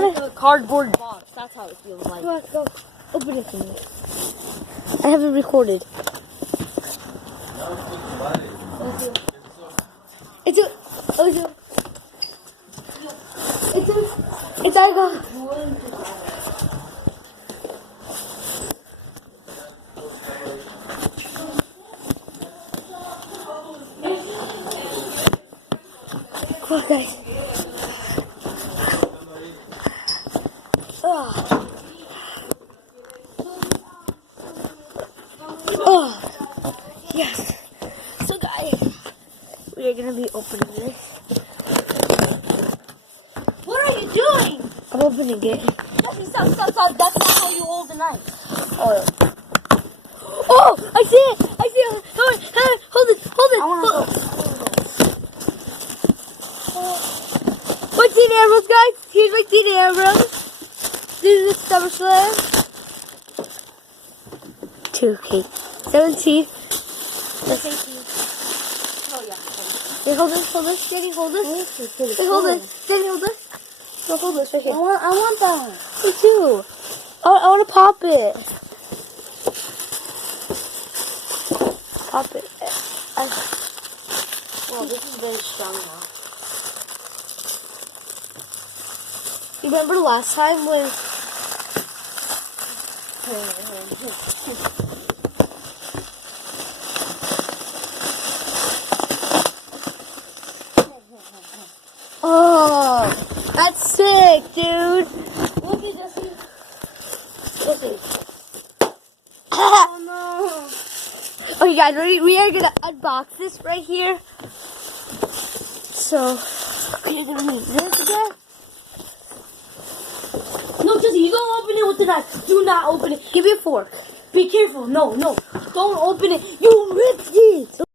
like a cardboard box. That's how it feels like. Come on, go. Open it for me. I haven't recorded. It's I go. Come on, guys. Oh, yes. So, guys, we are gonna be opening this. What are you doing? I'm opening it. Stop. That's not how you hold the knife. Oh, I see it. Hold it. What's Dean Ambrose, guys? Here's my Dean Ambrose. This is the Summer Slam. 2K. 17. Hey, hold this. Daddy, hold this. Hey, hold this. Daddy, hold this. No, hold this right here. I want that. Me too. I want to pop it. Pop it. Well, this is very strong now. You remember last time when... Oh, that's sick, dude. Look at this. Listen. Oh no. Okay, guys, we are gonna unbox this right here. So, we're gonna need this again. No, Jesse, you don't open it with the knife. Do not open it. Give me a fork. Be careful. No. Don't open it. You ripped it.